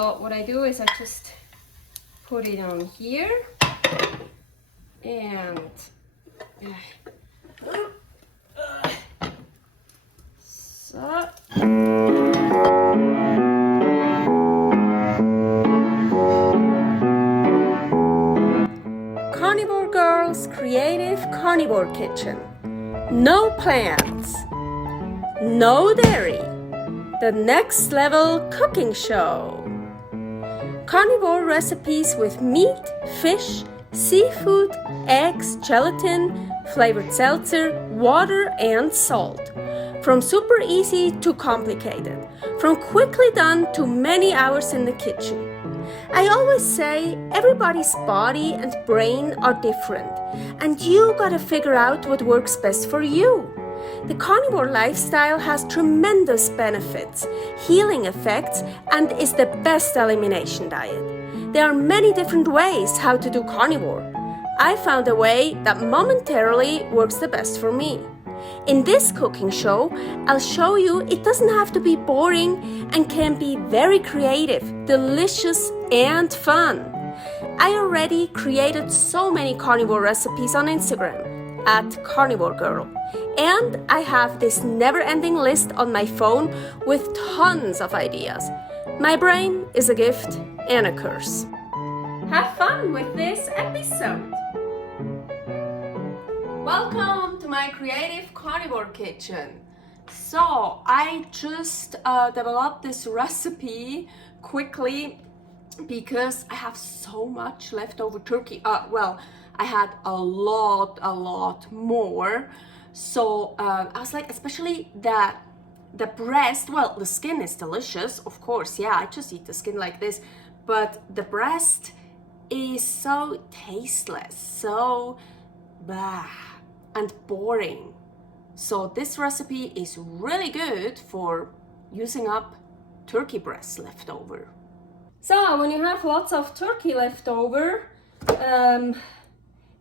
So what I do is I just put it on here and so. Carnivore Girl's Creative Carnivore Kitchen. No plants, no dairy. The next level cooking show. Carnivore recipes with meat, fish, seafood, eggs, gelatin, flavored seltzer, water, and salt. From super easy to complicated. From quickly done to many hours in the kitchen. I always say everybody's body and brain are different, and you gotta figure out what works best for you. The carnivore lifestyle has tremendous benefits, healing effects, and is the best elimination diet. There are many different ways how to do carnivore. I found a way that momentarily works the best for me. In this cooking show, I'll show you it doesn't have to be boring and can be very creative, delicious, and fun. I already created so many carnivore recipes on Instagram at Carnivore Girl. And I have this never-ending list on my phone with tons of ideas. My brain is a gift and a curse. Have fun with this episode. Welcome to my creative carnivore kitchen. So I just developed this recipe quickly because I have so much leftover turkey. I had a lot more. So I was like, especially the breast, well, the skin is delicious, of course, yeah, I just eat the skin like this, but the breast is so tasteless, so blah, and boring. So this recipe is really good for using up turkey breast leftover. So when you have lots of turkey leftover,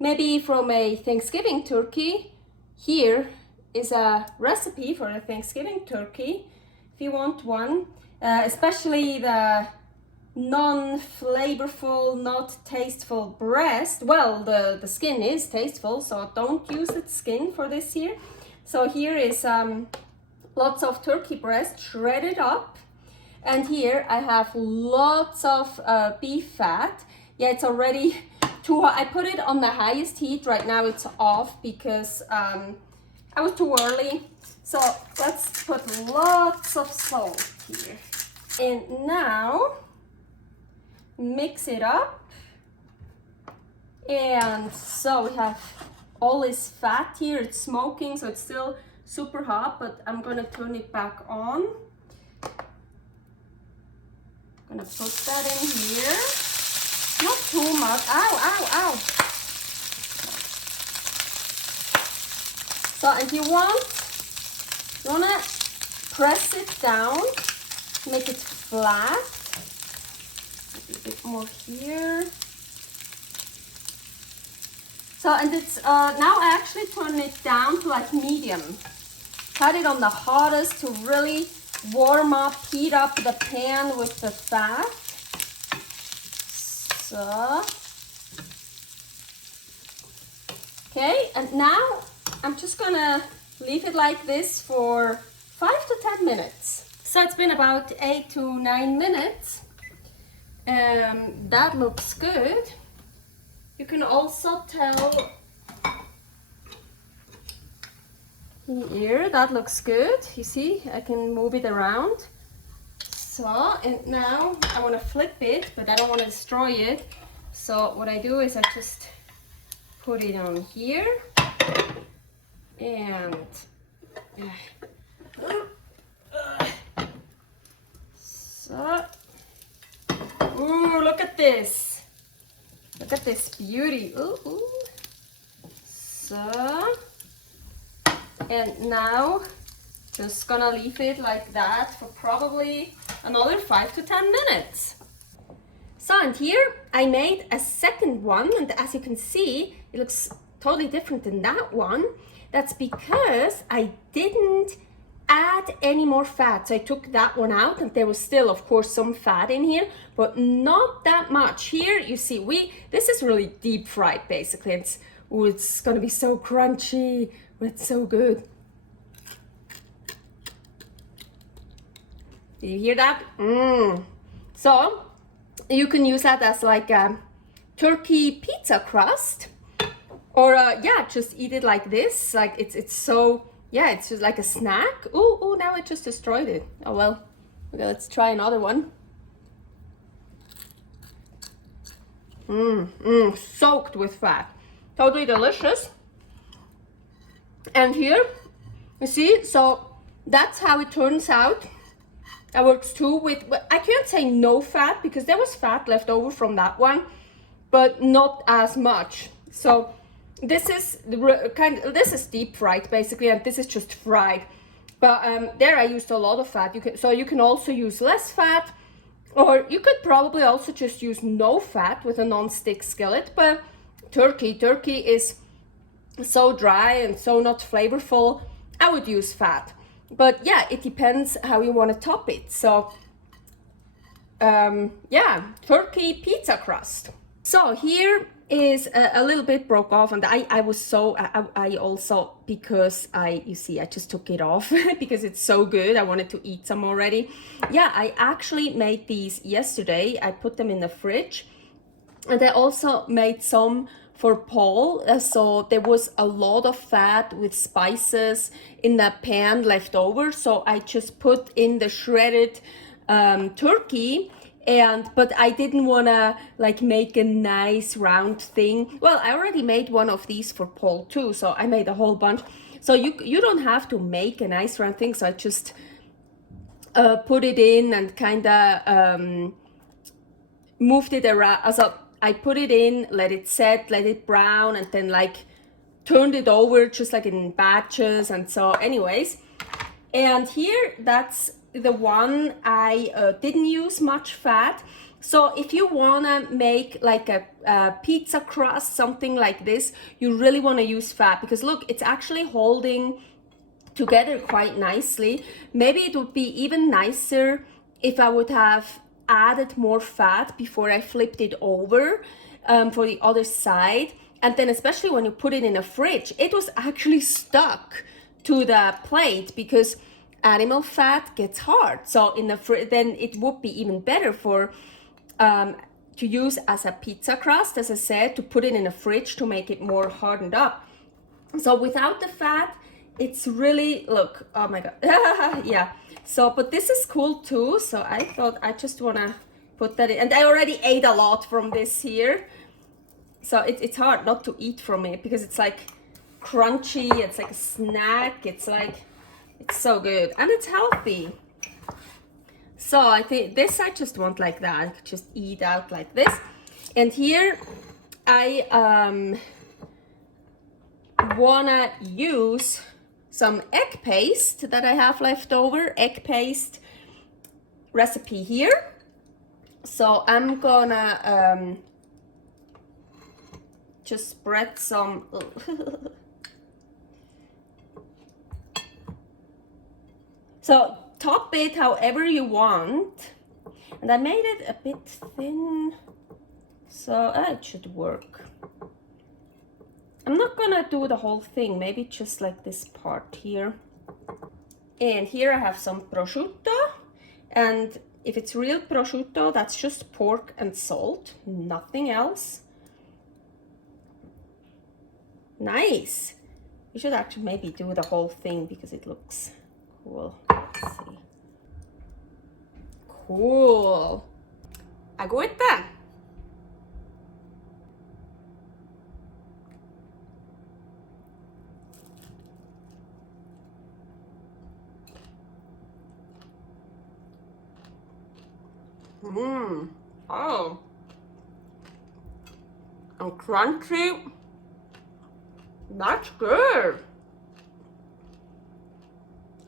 maybe from a Thanksgiving turkey, here is a recipe for a Thanksgiving turkey, if you want one, especially the non-flavorful, not tasteful breast. Well, the skin is tasteful, so don't use its skin for this here. So here is lots of turkey breast shredded up, and here I have lots of beef fat. Yeah, it's already too hot. I put it on the highest heat. Right now it's off because I was too early. So let's put lots of salt here. And now mix it up. And so we have all this fat here. It's smoking, so it's still super hot, but I'm gonna turn it back on. I'm gonna put that in here. Not too much. Ow. So if you wanna press it down, make it flat. A bit more here. So, and it's now I actually turn it down to like medium. Cut it on the hottest to really heat up the pan with the fat. So, okay, and now I'm just gonna leave it like this for 5 to 10 minutes. So it's been about 8 to 9 minutes. That looks good. You can also tell here, that looks good. You see, I can move it around. So, and now I want to flip it, but I don't want to destroy it. So what I do is I just put it on here and so, ooh, look at this. Look at this beauty. Ooh. So, and now just gonna leave it like that for probably another 5 to 10 minutes. So, and here I made a second one, and as you can see, it looks totally different than that one. That's because I didn't add any more fat. So I took that one out, and there was still, of course, some fat in here, but not that much. Here you see, this is really deep fried basically. It's gonna be so crunchy, but it's so good. Do you hear that? So you can use that as like a turkey pizza crust, or yeah, just eat it like this. Like it's so, yeah, it's just like a snack. Oh, now I just destroyed it. Oh well. Okay, let's try another one. Soaked with fat. Totally delicious. And here, you see, so that's how it turns out. That works too with, I can't say no fat because there was fat left over from that one, but not as much. So this is this is deep fried basically, and this is just fried. But there I used a lot of fat. You can also use less fat, or you could probably also just use no fat with a non-stick skillet. But turkey is so dry and so not flavorful. I would use fat. But yeah, it depends how you want to top it. So yeah, turkey pizza crust. So here is a little bit broke off, and I also, because you see, I just took it off because it's so good. I wanted to eat some already. Yeah, I actually made these yesterday. I put them in the fridge, and I also made some for Paul. So there was a lot of fat with spices in that pan left over, so I just put in the shredded turkey. But I didn't want to like make a nice round thing. Well, I already made one of these for Paul too, so I made a whole bunch. So you don't have to make a nice round thing. So I just put it in and kind of moved it around. So I put it in, let it set, let it brown, and then like turned it over just like in batches. And so anyways, and here that's the one I didn't use much fat. So if you wanna make like a pizza crust, something like this, you really wanna use fat, because look, it's actually holding together quite nicely. Maybe it would be even nicer if I would have added more fat before I flipped it over for the other side. And then especially when you put it in a fridge, it was actually stuck to the plate because animal fat gets hard. So in the then it would be even better for to use as a pizza crust, as I said, to put it in a fridge to make it more hardened up. So without the fat, it's really, look, oh my god. Yeah, so but this is cool too. So I thought I just want to put that in, and I already ate a lot from this here, so it's hard not to eat from it because it's like crunchy, it's like a snack, it's so good and it's healthy. So I think this I just want like that. I could just eat out like this. And here I wanna use some egg paste that I have left over, egg paste recipe here. So I'm gonna just spread some so top it however you want, and I made it a bit thin, so it should work. I'm not gonna do the whole thing, maybe just like this part here. And here I have some prosciutto, and if it's real prosciutto, that's just pork and salt, nothing else. Nice. You should actually maybe do the whole thing because it looks cool. Let's see. Cool. Agüita. Oh. And crunchy. That's good.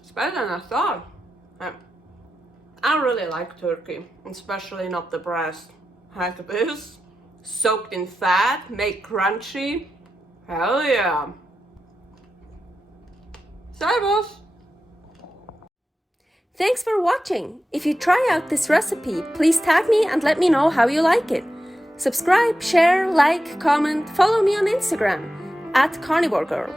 It's better than I thought. I really like turkey, especially not the breast. Like this, soaked in fat, made crunchy. Hell yeah. Servus. Thanks for watching. If you try out this recipe, please tag me and let me know how you like it. Subscribe, share, like, comment, follow me on Instagram @CarnivoreGirl.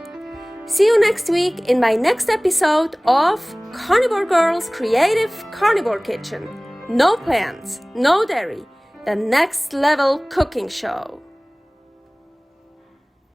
See you next week in my next episode of Carnivore Girl's Creative Carnivore Kitchen. No plants, no dairy, the next level cooking show.